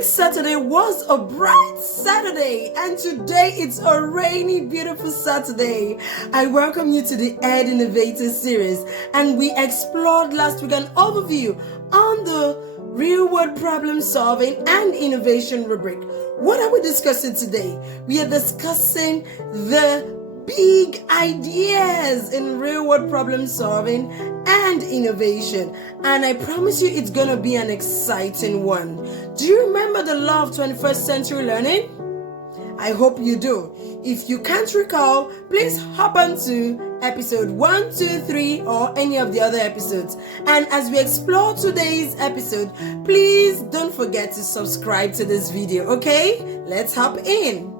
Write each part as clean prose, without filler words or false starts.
week's Saturday was a bright Saturday, and today it's a rainy, beautiful Saturday. I welcome you to the Ed Innovator series, and we explored last week an overview on the real-world problem solving and innovation rubric. What are we discussing today? We are discussing the big ideas in real-world problem solving and innovation, and I promise you it's gonna be an exciting one. Do you remember the law of 21st century learning? I hope you do. If you can't recall, please hop on to episode 1, 2, 3 or any of the other episodes. And as we explore today's episode, please don't forget to subscribe to this video, okay? Let's hop in.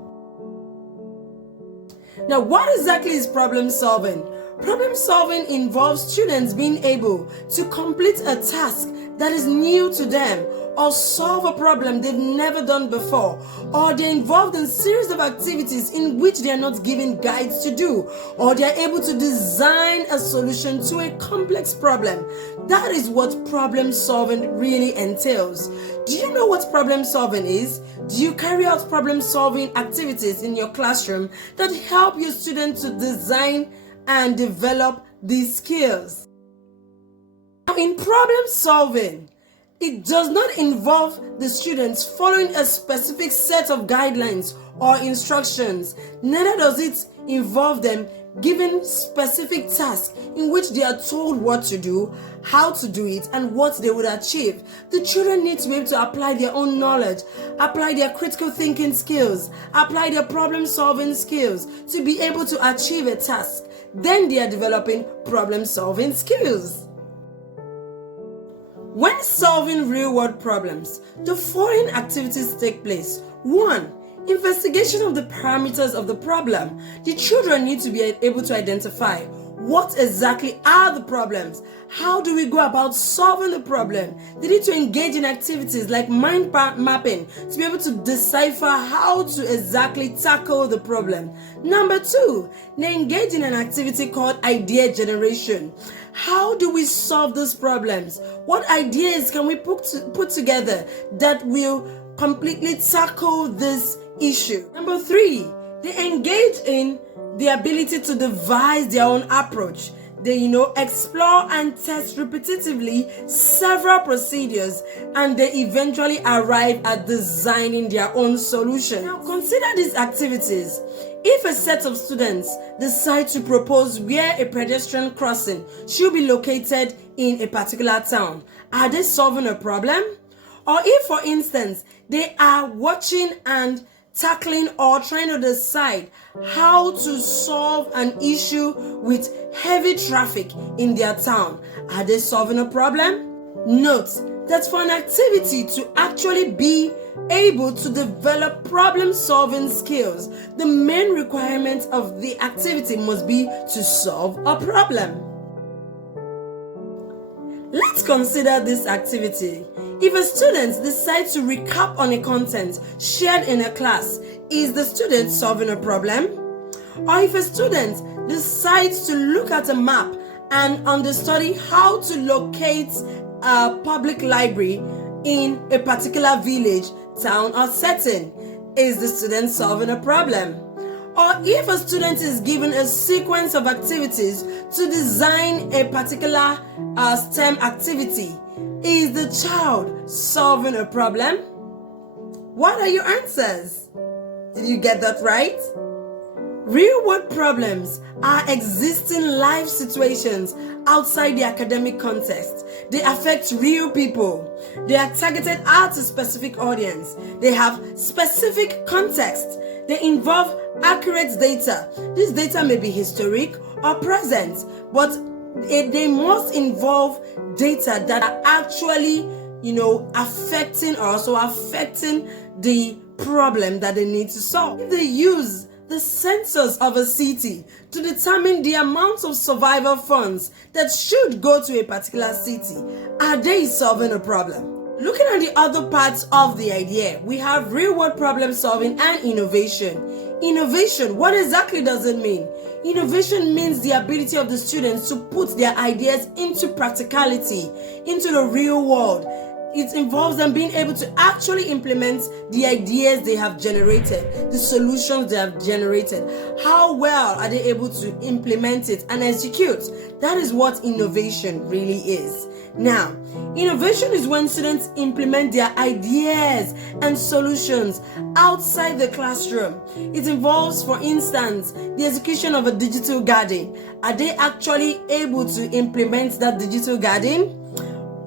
Now, what exactly is problem solving? Problem solving involves students being able to complete a task that is new to them, or solve a problem they've never done before, or they're involved in a series of activities in which they are not given guides to do, or they're able to design a solution to a complex problem. That is what problem solving really entails. Do you know what problem solving is? Do you carry out problem solving activities in your classroom that help your students to design and develop these skills? Now, in problem solving, it does not involve the students following a specific set of guidelines or instructions. Neither does it involve them given specific tasks in which they are told what to do, how to do it, and what they would achieve. The children need to be able to apply their own knowledge, apply their critical thinking skills, apply their problem solving skills to be able to achieve a task. Then they are developing problem solving skills. When solving real-world problems, the following activities take place. 1. Investigation of the parameters of the problem. The children need to be able to identify what exactly are the problems. How do we go about solving the problem? They need to engage in activities like mind mapping to be able to decipher how to exactly tackle the problem. Number 2, they engage in an activity called idea generation. How do we solve these problems? What ideas can we put together that will completely tackle this issue? Number 3, they engage in the ability to devise their own approach. They, explore and test repetitively several procedures, and they eventually arrive at designing their own solution. Now, consider these activities. If a set of students decide to propose where a pedestrian crossing should be located in a particular town, are they solving a problem? Or if, for instance, they are watching and tackling or trying to decide how to solve an issue with heavy traffic in their town, are they solving a problem? Note that for an activity to actually be able to develop problem solving skills, the main requirement of the activity must be to solve a problem. Let's consider this activity. If a student decides to recap on a content shared in a class, is the student solving a problem? Or if a student decides to look at a map and understudy how to locate a public library in a particular village, town, or setting, is the student solving a problem? Or if a student is given a sequence of activities to design a particular STEM activity, is the child solving a problem? What are your answers? Did you get that right? Real-world problems are existing life situations outside the academic context. They affect real people. They are targeted at a specific audience. They have specific context. They involve accurate data. This data may be historic or present, but they must involve data that are actually, affecting or also affecting the problem that they need to solve. If they use the census of a city to determine the amount of survival funds that should go to a particular city, are they solving a problem? Looking at the other parts of the idea, we have real-world problem solving and innovation. Innovation, what exactly does it mean? Innovation means the ability of the students to put their ideas into practicality, into the real world. It involves them being able to actually implement the ideas they have generated, the solutions they have generated. How well are they able to implement it and execute? That is what innovation really is. Now, innovation is when students implement their ideas and solutions outside the classroom. It involves, for instance, the execution of a digital garden. Are they actually able to implement that digital garden?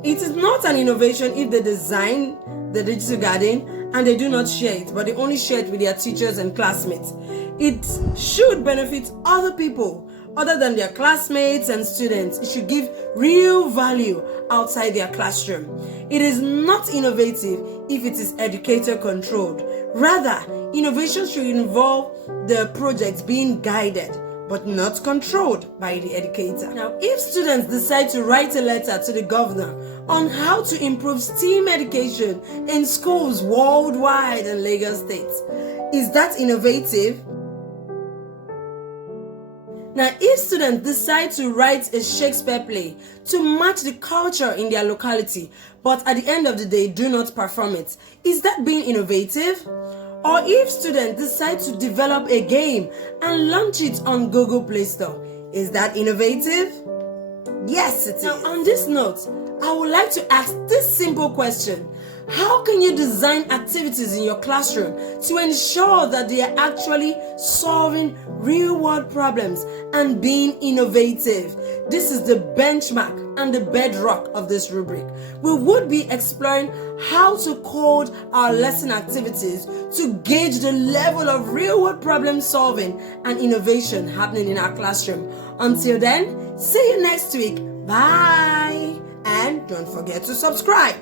It is not an innovation if they design the digital garden and they do not share it, but they only share it with their teachers and classmates. It should benefit other people other than their classmates and students. It should give real value outside their classroom. It is not innovative if it is educator controlled. Rather, innovation should involve the project being guided but not controlled by the educator. Now, if students decide to write a letter to the governor on how to improve STEAM education in schools worldwide and Lagos State, is that innovative? Now, if students decide to write a Shakespeare play to match the culture in their locality, but at the end of the day do not perform it, is that being innovative? Or if students decide to develop a game and launch it on Google Play Store, is that innovative? Yes, it is. Now, on this note, I would like to ask this simple question. How can you design activities in your classroom to ensure that they are actually solving real-world problems and being innovative? This is the benchmark and the bedrock of this rubric. We would be exploring how to code our lesson activities to gauge the level of real-world problem solving and innovation happening in our classroom. Until then, see you next week. Bye! And don't forget to subscribe.